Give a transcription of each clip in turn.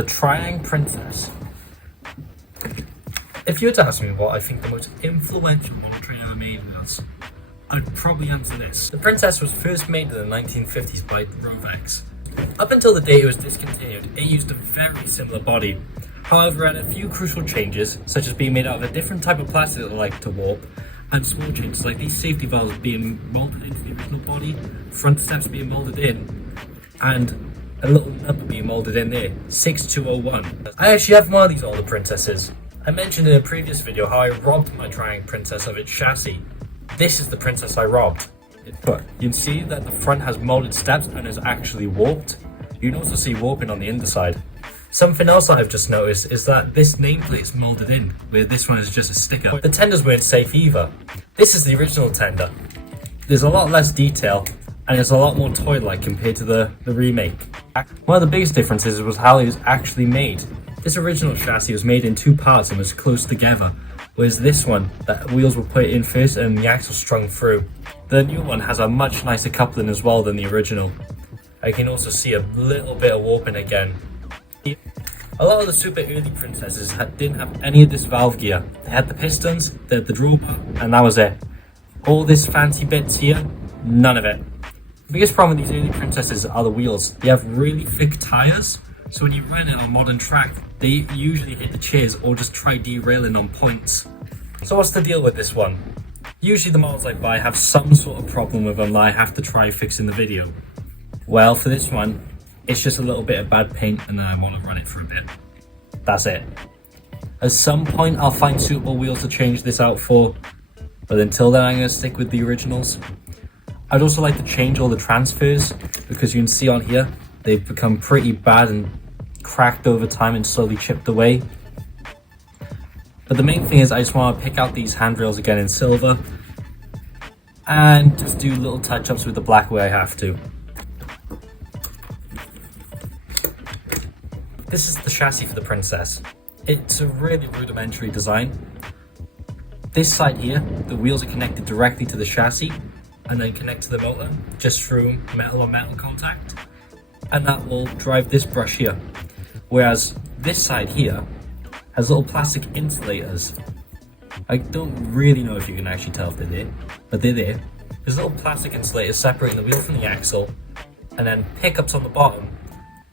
the Triang Princess. If you were to ask me what I think the most influential model train I made was, I'd probably answer this. The Princess was first made in the 1950s by Rovex. Up until the day it was discontinued, it used a very similar body. However, it had a few crucial changes, such as being made out of a different type of plastic that liked to warp, and small changes like these safety valves being molded into the original body, front steps being molded in, and a little number being molded in there, 6201. I actually have one of these older Princesses. I mentioned in a previous video how I robbed my Triang Princess of its chassis. This is the Princess I robbed. But you can see that the front has molded steps and is actually warped. You can also see warping on the underside. Something else that I've just noticed is that this nameplate is molded in, where this one is just a sticker. The tenders weren't safe either. This is the original tender. There's a lot less detail, and it's a lot more toy-like compared to the remake. One of the biggest differences was how it was actually made. This original chassis was made in two parts and was close together, whereas this one, the wheels were put in first and the axle strung through. The new one has a much nicer coupling as well than the original. I can also see a little bit of warping again. A lot of the super early Princesses didn't have any of this valve gear. They had the pistons, they had the drawbar, and that was it. All this fancy bits here, none of it. The biggest problem with these early Princesses are the wheels. They have really thick tyres, so when you run it on modern track, they usually hit the chairs or just try derailing on points. So what's the deal with this one? Usually the models I buy have some sort of problem with them that I have to try fixing the video. Well, for this one, it's just a little bit of bad paint and then I want to run it for a bit. That's it. At some point I'll find suitable wheels to change this out for, but until then I'm going to stick with the originals. I'd also like to change all the transfers, because you can see on here they've become pretty bad and cracked over time and slowly chipped away. But the main thing is I just want to pick out these handrails again in silver and just do little touch-ups with the black where I have to. This is the chassis for the Princess. It's a really rudimentary design. This side here, the wheels are connected directly to the chassis and then connect to the motor just through metal on metal contact, and that will drive this brush here. Whereas this side here has little plastic insulators. I don't really know if you can actually tell if they're there, but they're there. There's little plastic insulators separating the wheel from the axle, and then pickups on the bottom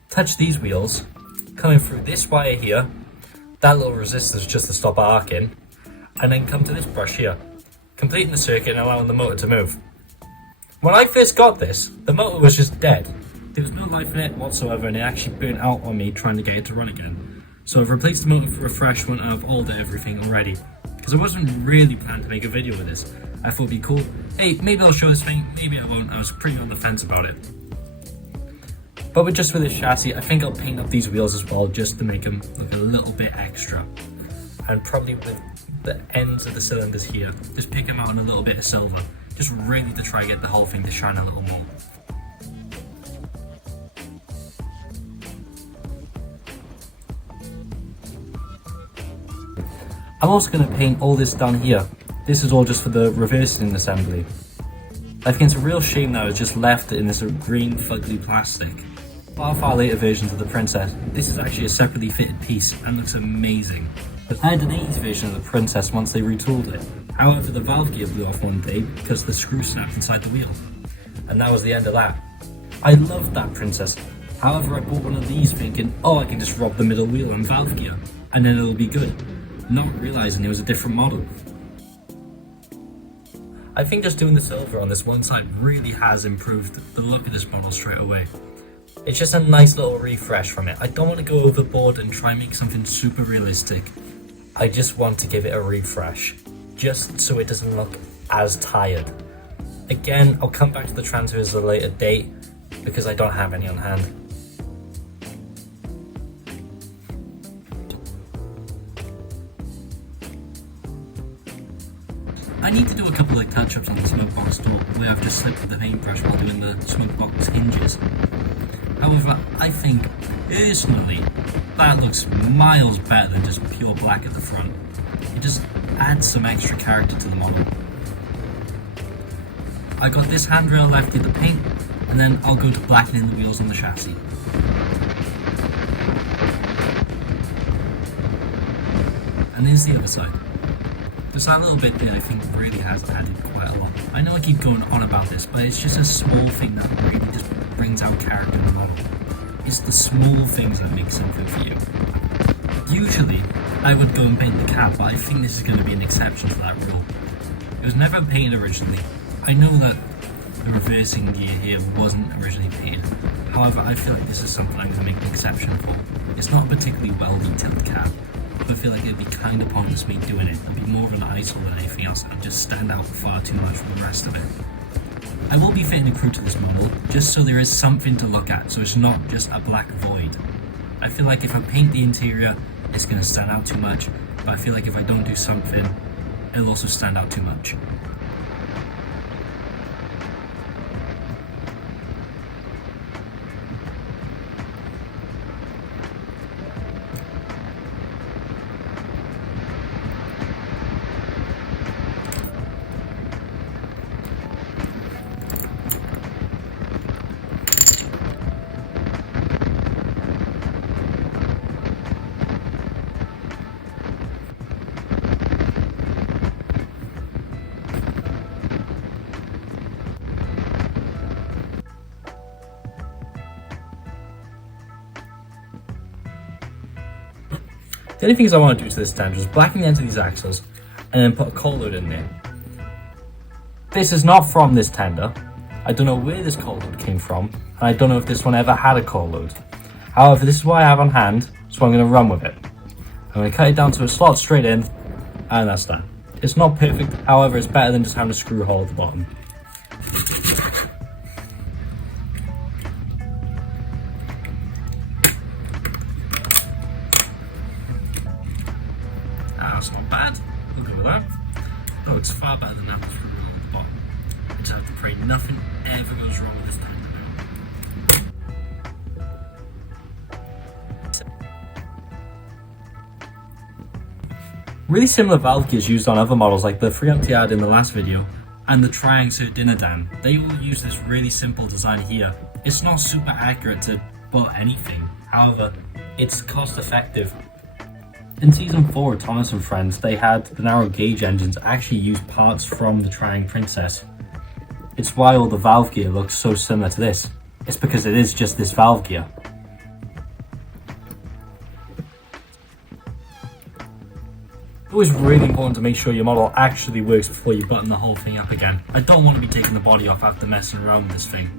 touch these wheels, coming through this wire here, that little resistor is just to stop arcing, and then come to this brush here, completing the circuit and allowing the motor to move. When I first got this, the motor was just dead. There was no life in it whatsoever, and it actually burnt out on me trying to get it to run again. So I've replaced the motor for a fresh one and I've altered everything already. Because I wasn't really planning to make a video with this. I thought it'd be cool. Hey, maybe I'll show this thing, maybe I won't. I was pretty on the fence about it. But with this chassis, I think I'll paint up these wheels as well, just to make them look a little bit extra. And probably with the ends of the cylinders here, just pick them out in a little bit of silver. Just really to try and get the whole thing to shine a little more. I'm also going to paint all this down here. This is all just for the reversing assembly. I think it's a real shame that I was just left in this green fugly plastic. Far later versions of the Princess, this is actually a separately fitted piece and looks amazing. I had an 80s version of the Princess once they retooled it. However, the valve gear blew off one day because the screw snapped inside the wheel. And that was the end of that. I loved that Princess. However, I bought one of these thinking, oh, I can just rob the middle wheel and valve gear, and then it'll be good. Not realizing it was a different model. I think just doing the silver on this one side really has improved the look of this model straight away. It's just a nice little refresh from it. I don't want to go overboard and try and make something super realistic. I just want to give it a refresh, just so it doesn't look as tired. Again, I'll come back to the transfers at a later date because I don't have any on hand. I need to do a couple of touch-ups on the smoke box door where I've just slipped with the paintbrush while doing the smoke box hinges. However, I think, personally, that looks miles better than just pure black at the front. It just adds some extra character to the model. I got this handrail left in the paint, and then I'll go to blackening the wheels on the chassis. And here's the other side. There's that little bit there I think really has added quite a lot. I know I keep going on about this, but it's just a small thing that really just brings out character in the model. It's the small things that make something for you. Usually, I would go and paint the cab, but I think this is going to be an exception to that rule. It was never painted originally. I know that the reversing gear here wasn't originally painted. However, I feel like this is something I'm going to make an exception for. It's not a particularly well detailed cab, but I feel like it'd be kind of pointless me doing it. It'd be more of an eyesore than anything else and just stand out far too much from the rest of it. I will be fitting a crew to this model, just so there is something to look at, so it's not just a black void. I feel like if I paint the interior, it's going to stand out too much, but I feel like if I don't do something, it'll also stand out too much. The only things I want to do to this tender is blacken the ends of these axles and then put a coal load in there. This is not from this tender. I don't know where this coal load came from, and I don't know if this one ever had a coal load. However, this is what I have on hand, so I'm going to run with it. I'm going to cut it down to a slot straight in, and that's that. It's not perfect, however, it's better than just having a screw hole at the bottom. That's not bad. We'll go with that. That looks far better than that screw hole at the bottom. I just have to pray nothing ever goes wrong with this tender now. Really similar valve gears used on other models like the 3 I had in the last video and the triang Dinadan. They all use this really simple design here. It's not super accurate to build anything, however, it's cost effective. In season 4 of Thomas and Friends, they had the narrow gauge engines actually use parts from the Triang Princess. It's why all the valve gear looks so similar to this. It's because it is just this valve gear. It's always really important to make sure your model actually works before you button the whole thing up again. I don't want to be taking the body off after messing around with this thing.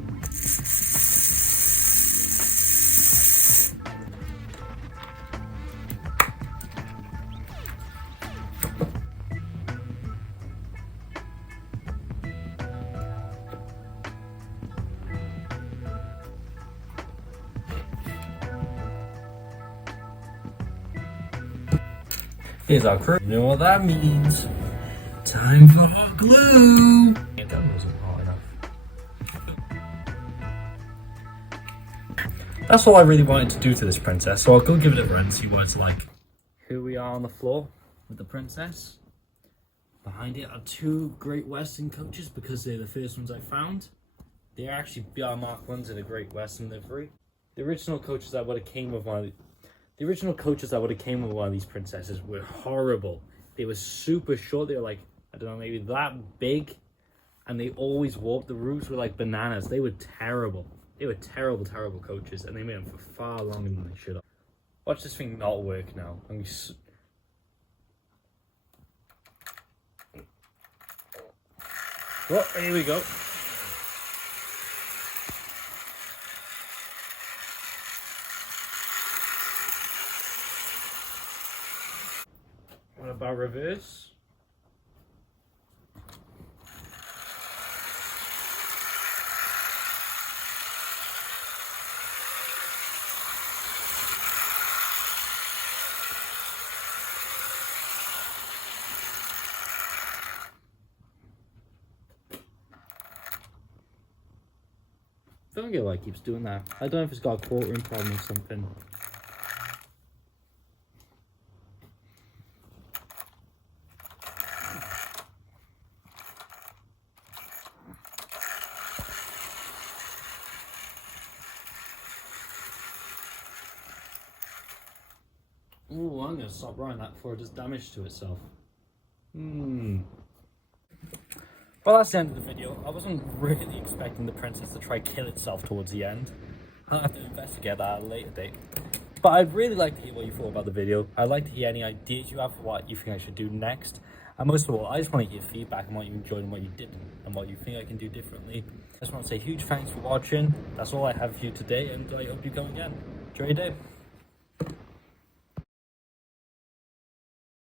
Here's our crew. You know what that means? Time for hot glue! That wasn't hot enough. That's all I really wanted to do to this princess, so I'll go give it a run and see what it's like. Here we are on the floor with the princess. Behind it are 2 Great Western coaches because they're the first ones I found. They're actually BR Mark 1s in a Great Western livery. The original coaches that would have came with one of these princesses were horrible. They were super short. They were like, I don't know, maybe that big. And they always warped. The roofs were like bananas. They were terrible. They were terrible, terrible coaches. And they made them for far longer than they should have. Watch this thing not work now. Oh, here we go. What about reverse? I don't get why it keeps doing that. I don't know if it's got a quartering problem or something. Ooh, I'm gonna stop riding that before it does damage to itself. Well, that's the end of the video. I wasn't really expecting the princess to try kill itself towards the end. I'll have to investigate that at a later date. But I'd really like to hear what you thought about the video. I'd like to hear any ideas you have for what you think I should do next. And most of all, I just want to hear feedback on what you enjoyed and what you didn't, and what you think I can do differently. I just want to say huge thanks for watching. That's all I have for you today, and I hope you come again. Enjoy your day.